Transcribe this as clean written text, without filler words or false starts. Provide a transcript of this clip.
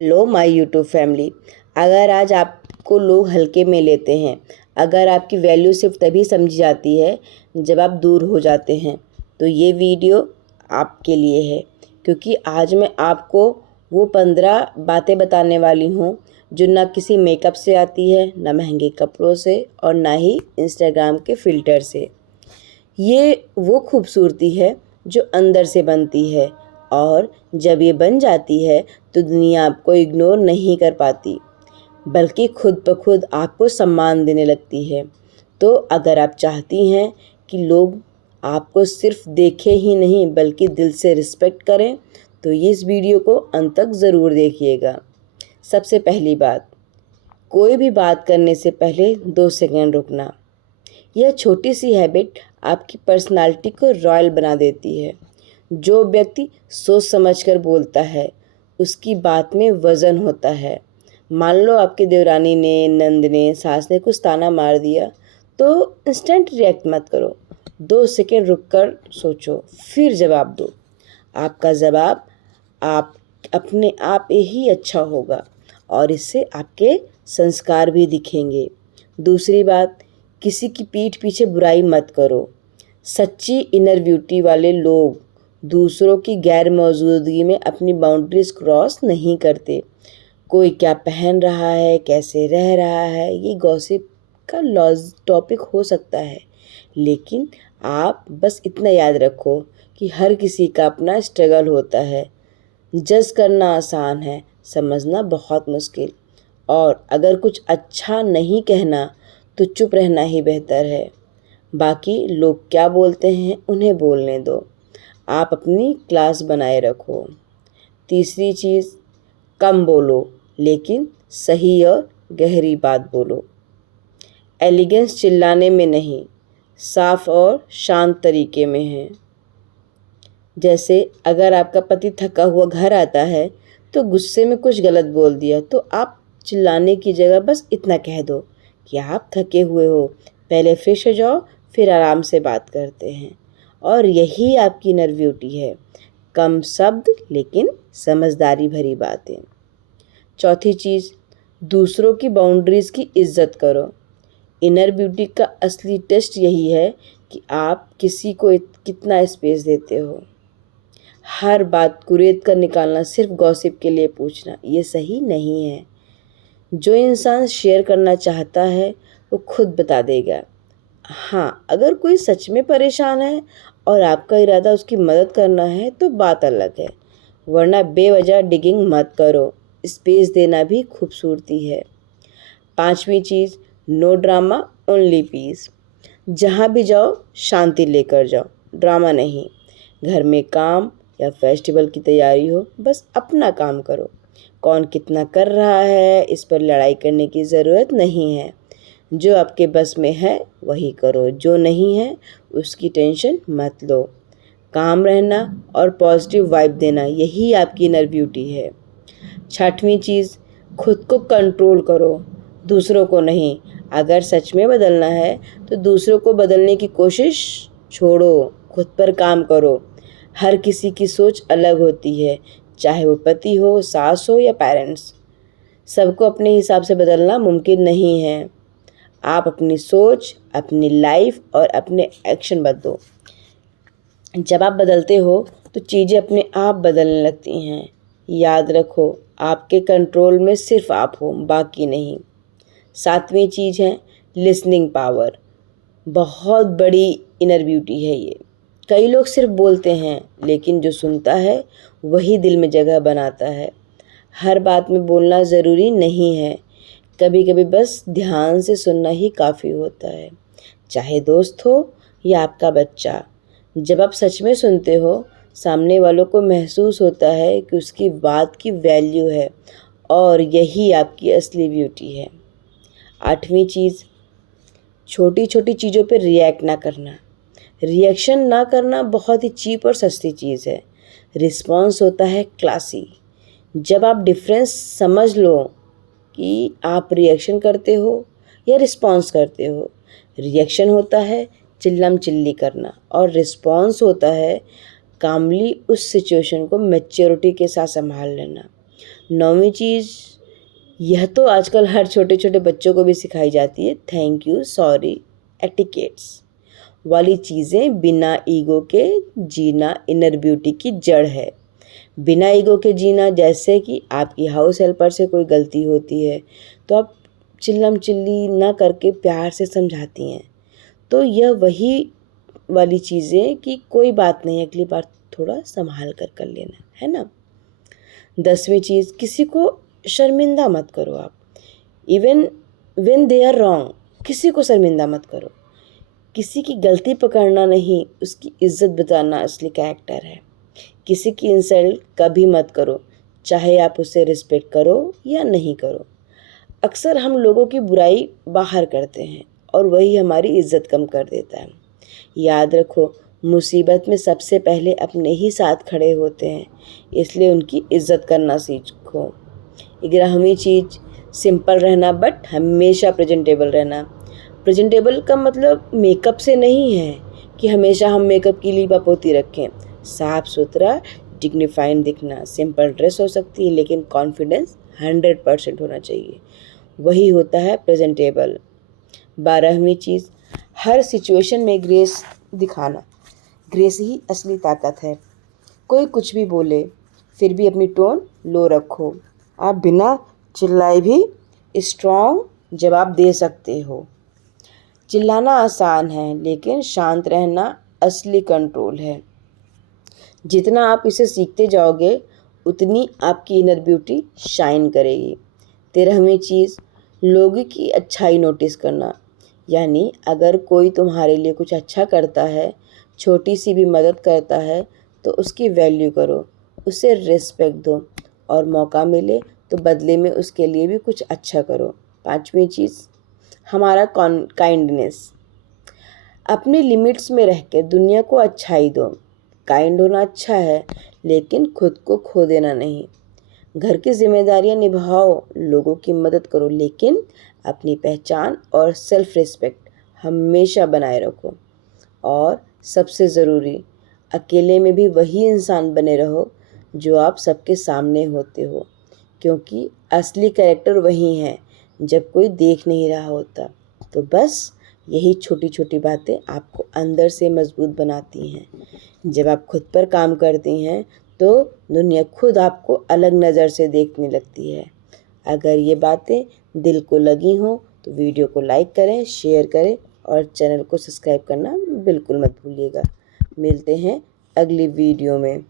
Hello my YouTube family. अगर आज आपको लोग हल्के में लेते हैं, अगर आपकी वैल्यू सिर्फ तभी समझी जाती है जब आप दूर हो जाते हैं, तो ये वीडियो आपके लिए है। क्योंकि आज मैं आपको वो 15 बातें बताने वाली हूँ जो ना किसी मेकअप से आती है, ना महंगे कपड़ों से, और ना ही इंस्टाग्राम के फ़िल्टर से। ये वो खूबसूरती है जो अंदर से बनती है, और जब ये बन जाती है तो दुनिया आपको इग्नोर नहीं कर पाती, बल्कि खुद ब खुद आपको सम्मान देने लगती है। तो अगर आप चाहती हैं कि लोग आपको सिर्फ देखें ही नहीं बल्कि दिल से रिस्पेक्ट करें, तो इस वीडियो को अंत तक ज़रूर देखिएगा। सबसे पहली बात, कोई भी बात करने से पहले 2 सेकंड रुकना। यह छोटी सी हैबिट आपकी पर्सनालिटी को रॉयल बना देती है। जो व्यक्ति सोच समझकर बोलता है, उसकी बात में वज़न होता है। मान लो आपकी देवरानी ने, नंद ने, सास ने कुछ ताना मार दिया, तो इंस्टेंट रिएक्ट मत करो। 2 सेकंड रुक कर सोचो, फिर जवाब दो। आपका जवाब आप अपने आप ही अच्छा होगा, और इससे आपके संस्कार भी दिखेंगे। दूसरी बात, किसी की पीठ पीछे बुराई मत करो। सच्ची इनर ब्यूटी वाले लोग दूसरों की गैर मौजूदगी में अपनी बाउंड्रीज क्रॉस नहीं करते। कोई क्या पहन रहा है, कैसे रह रहा है, ये गॉसिप का लॉज टॉपिक हो सकता है, लेकिन आप बस इतना याद रखो कि हर किसी का अपना स्ट्रगल होता है। जज करना आसान है, समझना बहुत मुश्किल। और अगर कुछ अच्छा नहीं कहना तो चुप रहना ही बेहतर है। बाकी लोग क्या बोलते हैं उन्हें बोलने दो, आप अपनी क्लास बनाए रखो। तीसरी चीज़, कम बोलो लेकिन सही और गहरी बात बोलो। एलिगेंस चिल्लाने में नहीं, साफ और शांत तरीके में है। जैसे अगर आपका पति थका हुआ घर आता है तो गुस्से में कुछ गलत बोल दिया, तो आप चिल्लाने की जगह बस इतना कह दो कि आप थके हुए हो, पहले फ्रेश हो जाओ, फिर आराम से बात करते हैं। और यही आपकी इनर ब्यूटी है, कम शब्द लेकिन समझदारी भरी बातें। चौथी चीज़, दूसरों की बाउंड्रीज़ की इज्जत करो। इनर ब्यूटी का असली टेस्ट यही है कि आप किसी को कितना स्पेस देते हो। हर बात कुरेद कर निकालना, सिर्फ गॉसिप के लिए पूछना, ये सही नहीं है। जो इंसान शेयर करना चाहता है वो खुद बता देगा। हाँ, अगर कोई सच में परेशान है और आपका इरादा उसकी मदद करना है तो बात अलग है, वरना बेवजह डिगिंग मत करो। स्पेस देना भी खूबसूरती है। पांचवी चीज़, नो ड्रामा ओनली पीस। जहाँ भी जाओ शांति लेकर जाओ, ड्रामा नहीं। घर में काम या फेस्टिवल की तैयारी हो, बस अपना काम करो। कौन कितना कर रहा है इस पर लड़ाई करने की ज़रूरत नहीं है। जो आपके बस में है वही करो, जो नहीं है उसकी टेंशन मत लो। काम रहना और पॉजिटिव वाइब देना, यही आपकी इनर ब्यूटी है। छठवीं चीज़, खुद को कंट्रोल करो, दूसरों को नहीं। अगर सच में बदलना है तो दूसरों को बदलने की कोशिश छोड़ो, खुद पर काम करो। हर किसी की सोच अलग होती है, चाहे वो पति हो, सास हो या पेरेंट्स। सबको अपने हिसाब से बदलना मुमकिन नहीं है। आप अपनी सोच, अपनी लाइफ और अपने एक्शन बदलो। जब आप बदलते हो तो चीज़ें अपने आप बदलने लगती हैं। याद रखो, आपके कंट्रोल में सिर्फ आप हो, बाकी नहीं। सातवीं चीज़ है लिसनिंग पावर। बहुत बड़ी इनर ब्यूटी है ये। कई लोग सिर्फ बोलते हैं, लेकिन जो सुनता है वही दिल में जगह बनाता है। हर बात में बोलना ज़रूरी नहीं है, कभी कभी बस ध्यान से सुनना ही काफ़ी होता है। चाहे दोस्त हो या आपका बच्चा, जब आप सच में सुनते हो, सामने वालों को महसूस होता है कि उसकी बात की वैल्यू है, और यही आपकी असली ब्यूटी है। आठवीं चीज़, छोटी छोटी चीज़ों पे रिएक्ट ना करना। रिएक्शन ना करना बहुत ही चीप और सस्ती चीज़ है। रिस्पॉन्स होता है क्लासी। जब आप डिफरेंस समझ लो कि आप रिएक्शन करते हो या रिस्पॉन्स करते हो। रिएक्शन होता है चिल्लम चिल्ली करना, और रिस्पॉन्स होता है कामली उस सिचुएशन को मैच्योरिटी के साथ संभाल लेना। 9वीं चीज़, यह तो आजकल हर छोटे छोटे बच्चों को भी सिखाई जाती है, थैंक यू, सॉरी, एटिकेट्स वाली चीज़ें बिना ईगो के जीना इनर ब्यूटी की जड़ है। बिना ईगो के जीना, जैसे कि आपकी हाउस हेल्पर से कोई गलती होती है तो आप चिल्लम चिल्ली ना करके प्यार से समझाती हैं, तो यह वही वाली चीज़ें कि कोई बात नहीं, अगली बार थोड़ा संभाल कर लेना, है ना। 10वीं चीज़, किसी को शर्मिंदा मत करो आप, even when they are wrong, किसी को शर्मिंदा मत करो। किसी की गलती पकड़ना नहीं, उसकी इज्जत बताना असली कैरेक्टर है। किसी की इंसल्ट कभी मत करो, चाहे आप उसे रिस्पेक्ट करो या नहीं करो। अक्सर हम लोगों की बुराई बाहर करते हैं और वही हमारी इज्जत कम कर देता है। याद रखो, मुसीबत में सबसे पहले अपने ही साथ खड़े होते हैं, इसलिए उनकी इज्जत करना सीखो। 11वीं चीज़, सिंपल रहना बट हमेशा प्रेजेंटेबल रहना। प्रेजेंटेबल का मतलब मेकअप से नहीं है कि हमेशा हम मेकअप की लीपापोती रखें। साफ सुथरा डिग्निफाइड दिखना, सिंपल ड्रेस हो सकती है लेकिन कॉन्फिडेंस 100% होना चाहिए, वही होता है प्रेजेंटेबल। 12वीं चीज़, हर सिचुएशन में ग्रेस दिखाना। ग्रेस ही असली ताकत है। कोई कुछ भी बोले फिर भी अपनी टोन लो रखो। आप बिना चिल्लाए भी स्ट्रॉन्ग जवाब दे सकते हो। चिल्लाना आसान है लेकिन शांत रहना असली कंट्रोल है। जितना आप इसे सीखते जाओगे उतनी आपकी इनर ब्यूटी शाइन करेगी। 13वीं चीज़, लोगों की अच्छाई नोटिस करना। यानी अगर कोई तुम्हारे लिए कुछ अच्छा करता है, छोटी सी भी मदद करता है, तो उसकी वैल्यू करो, उसे रिस्पेक्ट दो और मौका मिले तो बदले में उसके लिए भी कुछ अच्छा करो। 5वीं चीज़, हमारा काइंडनेस। अपने लिमिट्स में रह के दुनिया को अच्छाई दो। काइंड होना अच्छा है लेकिन खुद को खो देना नहीं। घर की जिम्मेदारियां निभाओ, लोगों की मदद करो, लेकिन अपनी पहचान और सेल्फ रिस्पेक्ट हमेशा बनाए रखो। और सबसे ज़रूरी, अकेले में भी वही इंसान बने रहो जो आप सबके सामने होते हो, क्योंकि असली कैरेक्टर वही है जब कोई देख नहीं रहा होता। तो बस यही छोटी छोटी बातें आपको अंदर से मजबूत बनाती हैं। जब आप खुद पर काम करती हैं तो दुनिया खुद आपको अलग नज़र से देखने लगती है। अगर ये बातें दिल को लगी हों तो वीडियो को लाइक करें, शेयर करें और चैनल को सब्सक्राइब करना बिल्कुल मत भूलिएगा। मिलते हैं अगली वीडियो में।